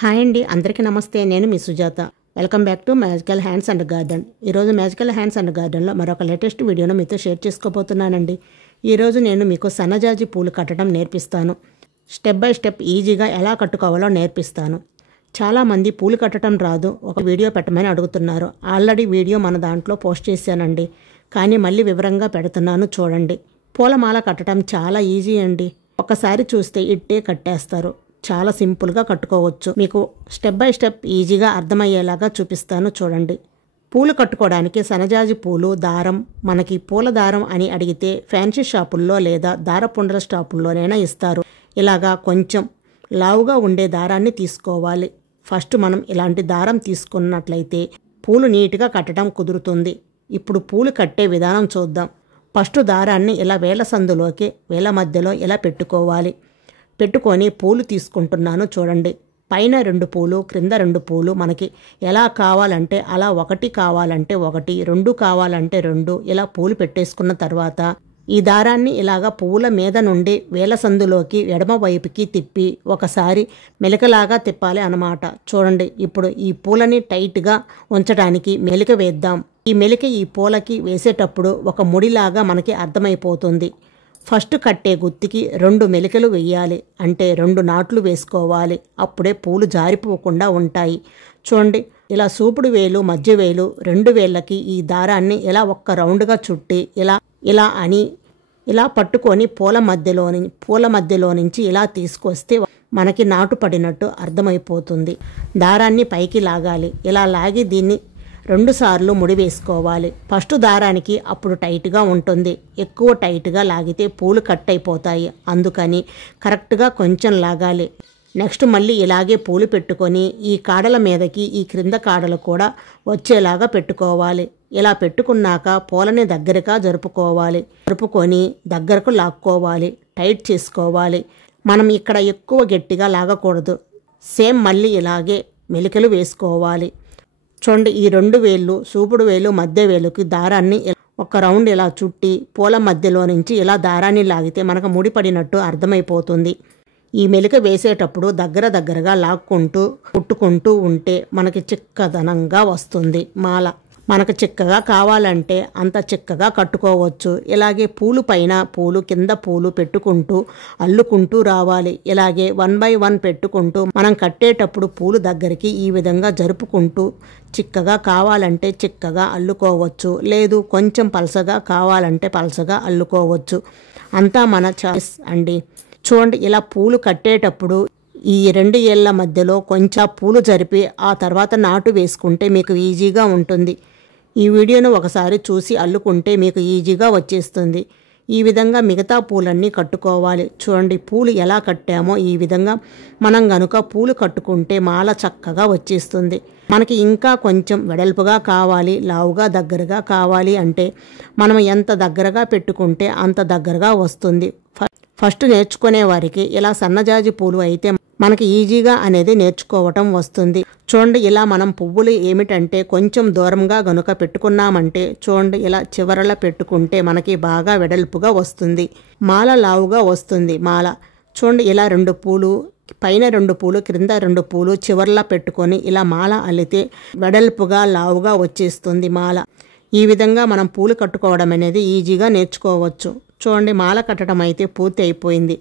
Hi అండి, అందరికీ నమస్తే. నేను మీ Sujatha. Welcome back to magical hands and garden. ఈరోజు మ్యాజికల్ హ్యాండ్స్ అండ్ గార్డెన్లో మరొక లేటెస్ట్ వీడియోను మీతో షేర్ చేసుకోబోతున్నానండి. ఈరోజు నేను మీకు సన్నజాజి పూలు కట్టడం నేర్పిస్తాను. స్టెప్ బై స్టెప్ ఈజీగా ఎలా కట్టుకోవాలో నేర్పిస్తాను. చాలామంది పూలు కట్టడం రాదు, ఒక వీడియో పెట్టమని అడుగుతున్నారు. ఆల్రెడీ వీడియో మన దాంట్లో పోస్ట్ చేశానండి, కానీ మళ్ళీ వివరంగా పెడుతున్నాను చూడండి. పూలమాల కట్టడం చాలా ఈజీ అండి. ఒకసారి చూస్తే ఇట్టే కట్టేస్తారు. చాలా సింపుల్గా కట్టుకోవచ్చు. మీకు స్టెప్ బై స్టెప్ ఈజీగా అర్థమయ్యేలాగా చూపిస్తాను చూడండి. పూలు కట్టుకోవడానికి సన్నజాజి పూలు దారం మనకి పూల దారం అని అడిగితే ఫ్యాన్సీ షాపుల్లో లేదా దారపుండల షాపుల్లోనైనా ఇస్తారు. ఇలాగా కొంచెం లావుగా ఉండే దారాన్ని తీసుకోవాలి. ఫస్ట్ మనం ఇలాంటి దారం తీసుకున్నట్లయితే పూలు నీట్గా కట్టడం కుదురుతుంది. ఇప్పుడు పూలు కట్టే విధానం చూద్దాం. ఫస్ట్ దారాన్ని ఇలా వేళ్ళ సందులోకి వేళ్ళ మధ్యలో ఇలా పెట్టుకొని పూలు తీసుకుంటున్నాను చూడండి. పైన 2 పూలు, క్రింద 2 పూలు మనకి ఎలా కావాలంటే అలా, 1 కావాలంటే 1, 2 కావాలంటే 2 ఇలా పూలు పెట్టేసుకున్న తర్వాత ఈ దారాన్ని ఇలాగా పువ్వుల మీద నుండి వేళ్ళ సందులోకి ఎడమ వైపుకి తిప్పి ఒకసారి మెలికలాగా తిప్పాలి అన్నమాట. చూడండి, ఇప్పుడు ఈ పూలని టైట్గా ఉంచడానికి మెలిక వేద్దాం. ఈ మెలిక ఈ పూలకి వేసేటప్పుడు ఒక ముడిలాగా మనకి అర్థమైపోతుంది. ఫస్ట్ కట్టే గుత్తికి 2 మెలికలు వేయాలి, అంటే 2 నాట్లు వేసుకోవాలి. అప్పుడే పూలు జారిపోకుండా ఉంటాయి. చూడండి, ఇలా సూపుడు వేలు, మధ్య వేలు 2 వేళ్ళకి ఈ దారాన్ని ఇలా ఒక్క రౌండ్గా చుట్టి ఇలా పట్టుకొని పూల మధ్యలో నుంచి ఇలా తీసుకొస్తే మనకి నాటు పడినట్టు అర్థమైపోతుంది. దారాన్ని పైకి లాగాలి. ఇలా లాగి దీన్ని 2 సార్లు ముడి వేసుకోవాలి. ఫస్ట్ దారానికి అప్పుడు టైట్గా ఉంటుంది. ఎక్కువ టైట్గా లాగితే పూలు కట్ అయిపోతాయి. అందుకని కరెక్ట్గా కొంచెం లాగాలి. నెక్స్ట్ మళ్ళీ ఇలాగే పూలు పెట్టుకొని ఈ కాడల మీదకి ఈ క్రింద కాడలు కూడా వచ్చేలాగా పెట్టుకోవాలి. ఇలా పెట్టుకున్నాక పూలని దగ్గరగా జరుపుకొని దగ్గరకు లాక్కోవాలి, టైట్ చేసుకోవాలి. మనం ఇక్కడ ఎక్కువ గట్టిగా లాగకూడదు. సేమ్ మళ్ళీ ఇలాగే మెలికలు వేసుకోవాలి. చూడండి, ఈ 2 వేళ్ళు సూపుడు వేలు మధ్య వేలుకి దారాన్ని ఒక రౌండ్ ఇలా చుట్టి పూల మధ్యలో నుంచి ఇలా దారాన్ని లాగితే మనకు ముడిపడినట్టు అర్థమైపోతుంది. ఈ మెలిక వేసేటప్పుడు దగ్గరగా లాక్కుంటూ కుట్టుకుంటూ ఉంటే మనకి చిక్కదనంగా వస్తుంది మాల. మనకు చిక్కగా కావాలంటే అంత చిక్కగా కట్టుకోవచ్చు. ఇలాగే పూలు పైన పూలు, కింద పూలు పెట్టుకుంటూ అల్లుకుంటూ రావాలి. ఇలాగే 1 by 1 పెట్టుకుంటూ మనం కట్టేటప్పుడు పూలు దగ్గరికి ఈ విధంగా జరుపుకుంటూ చిక్కగా కావాలంటే చిక్కగా అల్లుకోవచ్చు, లేదు కొంచెం పలసగా కావాలంటే పలసగా అల్లుకోవచ్చు. అంతా మన చాయిస్ అండి. చూడండి, ఇలా పూలు కట్టేటప్పుడు ఈ 2 ఏళ్ల మధ్యలో కొంచెం పూలు జరిపి ఆ తర్వాత నాటు వేసుకుంటే మీకు ఈజీగా ఉంటుంది. ఈ వీడియోను ఒకసారి చూసి అల్లుకుంటే మీకు ఈజీగా వచ్చేస్తుంది. ఈ విధంగా మిగతా పూలన్నీ కట్టుకోవాలి. చూడండి, పూలు ఎలా కట్టామో ఈ విధంగా మనం గనుక పూలు కట్టుకుంటే మాల చక్కగా వచ్చేస్తుంది. మనకి ఇంకా కొంచెం వెడల్పుగా కావాలి, లావుగా దగ్గరగా కావాలి అంటే మనం ఎంత దగ్గరగా పెట్టుకుంటే అంత దగ్గరగా వస్తుంది. ఫస్ట్ నేర్చుకునే వారికి ఇలా సన్నజాజి పూలు అయితే మనకి ఈజీగా అనేది నేర్చుకోవటం వస్తుంది. చూడండి, ఇలా మనం పువ్వులు ఏమిటంటే కొంచెం దూరంగా గనుక పెట్టుకున్నామంటే చూడండి ఇలా చివరలా పెట్టుకుంటే మనకి బాగా వెడల్పుగా వస్తుంది. మాల లావుగా వస్తుంది మాల. చూడండి, ఇలా 2 పూలు పైన 2 పూలు, క్రింద 2 పూలు చివర్లా పెట్టుకొని ఇలా మాల అల్లితే వెడల్పుగా లావుగా వచ్చేస్తుంది మాల. ఈ విధంగా మనం పూలు కట్టుకోవడం అనేది ఈజీగా నేర్చుకోవచ్చు. చూడండి, మాల కట్టడం అయితే పూర్తి అయిపోయింది.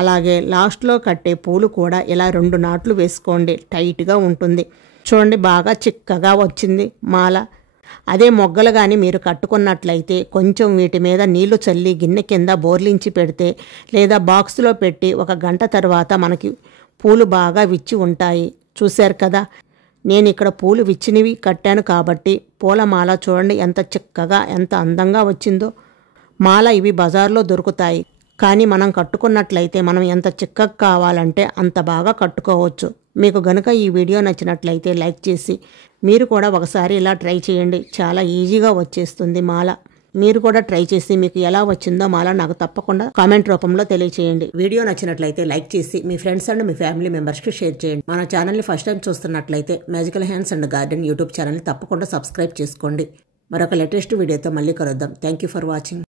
అలాగే లాస్ట్లో కట్టే పూలు కూడా ఇలా 2 నాట్లు వేసుకోండి, టైట్గా ఉంటుంది. చూడండి, బాగా చిక్కగా వచ్చింది మాల. అదే మొగ్గలు కానీ మీరు కట్టుకున్నట్లయితే కొంచెం వీటి మీద నీళ్లు చల్లి గిన్నె కింద బోర్లించి పెడితే లేదా బాక్స్లో పెట్టి 1 గంట తర్వాత మనకి పూలు బాగా విచ్చి ఉంటాయి. చూశారు కదా, నేను ఇక్కడ పూలు విచ్చినవి కట్టాను కాబట్టి పూలమాల చూడండి ఎంత చిక్కగా ఎంత అందంగా వచ్చిందో. మాల ఇవి బజార్లో దొరుకుతాయి, కానీ మనం కట్టుకున్నట్లయితే మనం ఎంత చిక్కగా కావాలంటే అంత బాగా కట్టుకోవచ్చు. మీకు గనుక ఈ వీడియో నచ్చినట్లయితే లైక్ చేసి మీరు కూడా ఒకసారి ఇలా ట్రై చేయండి. చాలా ఈజీగా వచ్చేస్తుంది మాల. మీరు కూడా ట్రై చేసి మీకు ఎలా వచ్చిందో మాల నాకు తప్పకుండా కామెంట్ రూపంలో తెలియచేయండి. వీడియో నచ్చినట్లయితే లైక్ చేసి మీ ఫ్రెండ్స్ అండ్ మీ ఫ్యామిలీ మెంబర్స్కి షేర్ చేయండి. మన ఛానల్ని ఫస్ట్ టైం చూస్తున్నట్లయితే magical hands and garden YouTube ఛానల్ని తప్పకుండా సబ్స్క్రైబ్ చేసుకోండి. మరొక లేటెస్ట్ వీడియోతో మళ్ళీ కలుద్దాం. Thank you for watching.